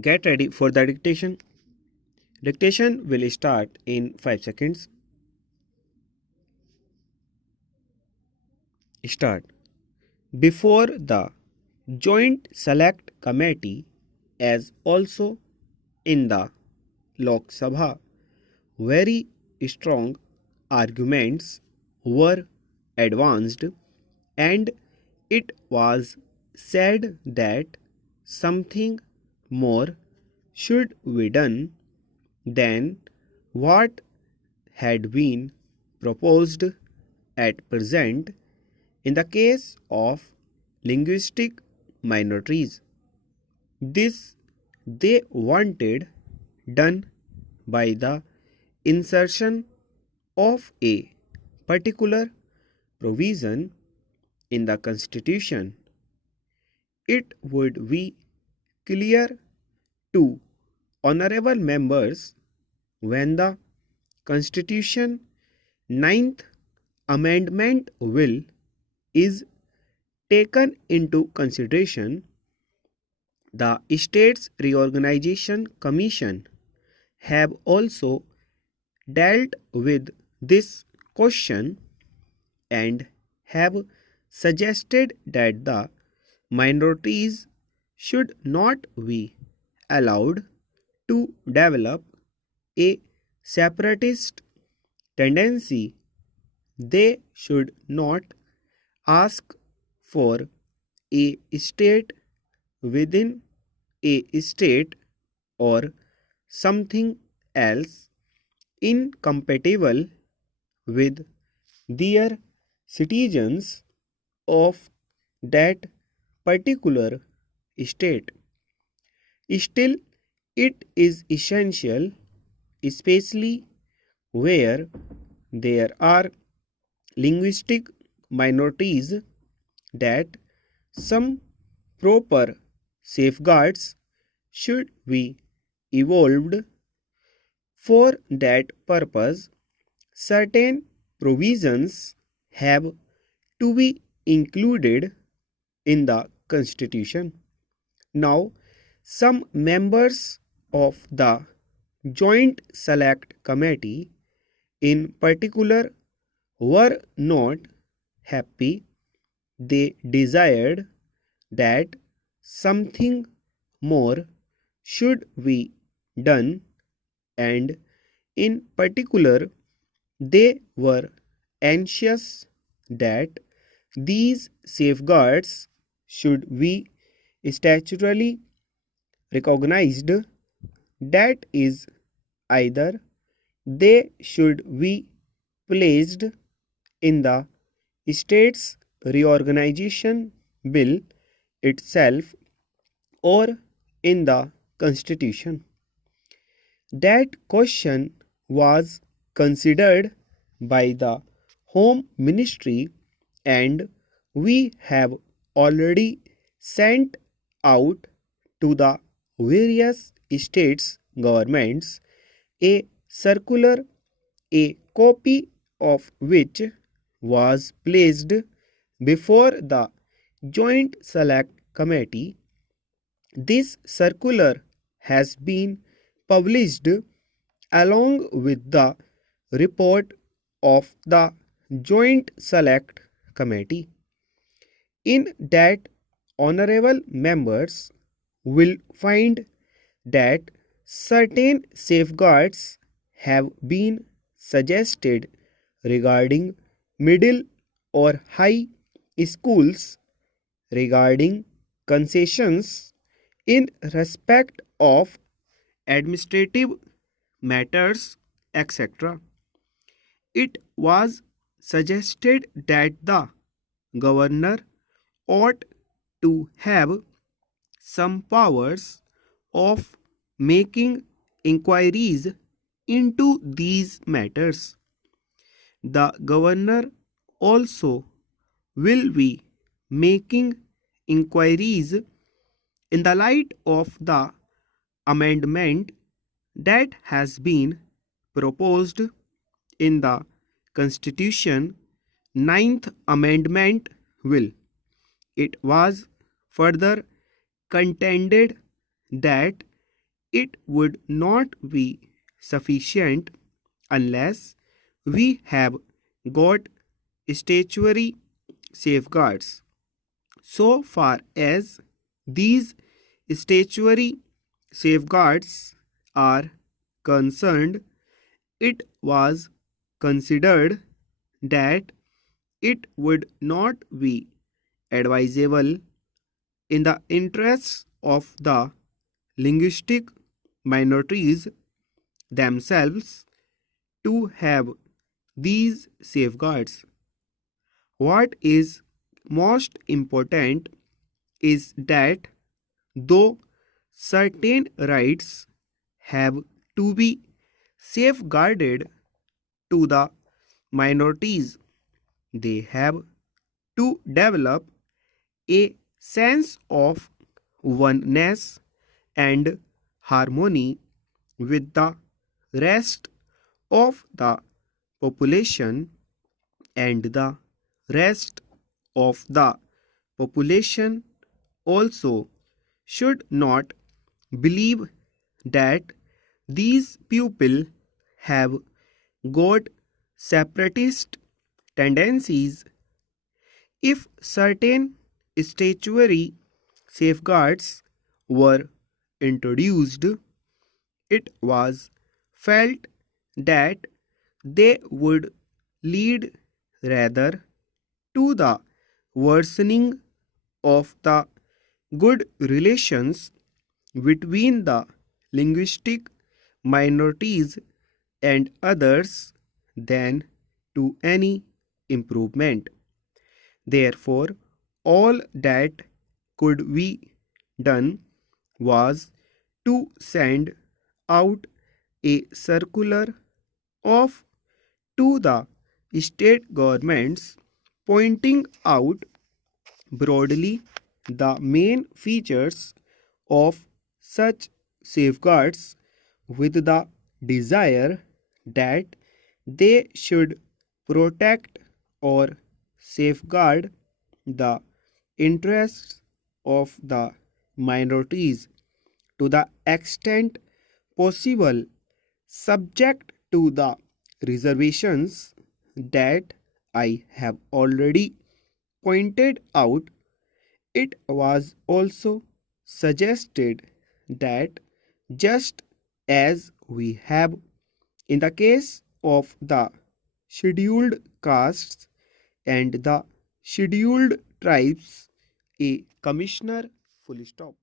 Get ready for the dictation. Dictation will start in 5 seconds. Start. Before the Joint Select Committee, as also in the Lok Sabha, very strong arguments were advanced, and it was said that something more should be done than what had been proposed at present in the case of linguistic minorities. This they wanted done by the insertion of a particular provision in the Constitution. It would be clear to honorable members when the Constitution 9th Amendment Bill is taken into consideration. The States Reorganization Commission have also dealt with this question and have suggested that the minorities should not be allowed to develop a separatist tendency. They should not ask for a state within a state or something else incompatible with their citizens of that particular state. Still, it is essential, especially where there are linguistic minorities, that some proper safeguards should be evolved. For that purpose, certain provisions have to be included in the Constitution. Now, some members of the Joint Select Committee in particular were not happy. They desired that something more should be done, and in particular they were anxious that these safeguards should be statutorily recognized. That is, either they should be placed in the States Reorganization Bill itself or in the Constitution. That question was considered by the Home Ministry, and we have already sent out to the various states governments a circular, a copy of which was placed before the Joint Select Committee. This circular has been published along with the report of the Joint Select Committee. In that, honorable members will find that certain safeguards have been suggested regarding middle or high schools, regarding concessions in respect of administrative matters, etc. It was suggested that the governor ought to have some powers of making inquiries into these matters. The governor also will be making inquiries in the light of the amendment that has been proposed in the Constitution 9th Amendment Bill. It was further contended that it would not be sufficient unless we have got statutory safeguards. So far as these statutory safeguards are concerned, it was considered that it would not be advisable in the interests of the linguistic minorities themselves to have these safeguards. What is most important is that though certain rights have to be safeguarded to the minorities, they have to develop a sense of oneness and harmony with the rest of the population, and the rest of the population also should not believe that these people have got separatist tendencies. If certain statutory safeguards were introduced, it was felt that they would lead rather to the worsening of the good relations between the linguistic minorities and others than to any improvement. Therefore, all that could be done was to send out a circular of to the state governments pointing out broadly the main features of such safeguards with the desire that they should protect or safeguard the interests of the minorities to the extent possible, subject to the reservations that I have already pointed out. It was also suggested that just as we have in the case of the scheduled castes and the scheduled tribes, a commissioner full stop.